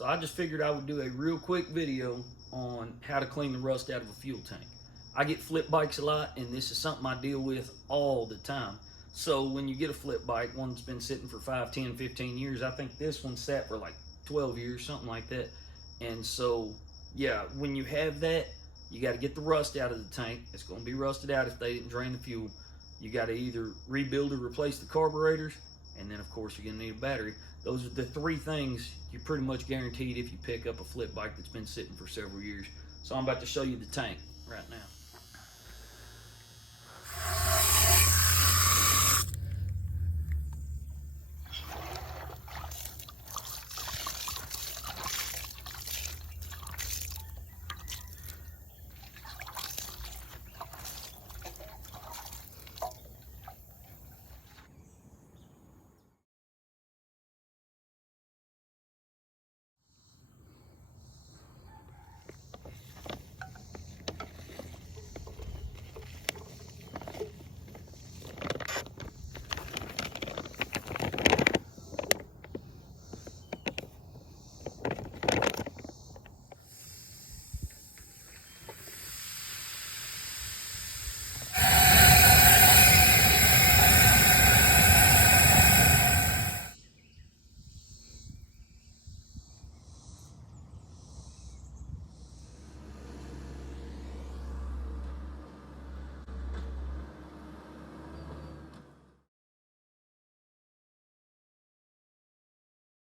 So I just figured I would do a real quick video on how to clean the rust out of a fuel tank. I get flip bikes a lot, and this is something I deal with all the time. So when you get a flip bike, one that's been sitting for 5, 10, 15 years, I think this one sat for like 12 years, something like that. And so, yeah, when you have that, you got to get the rust out of the tank. It's going to be rusted out if they didn't drain the fuel. You got to either rebuild or replace the carburetors, and then of course you're going to need a battery. Those are the three things you're pretty much guaranteed if you pick up a flip bike that's been sitting for several years. So I'm about to show you the tank right now.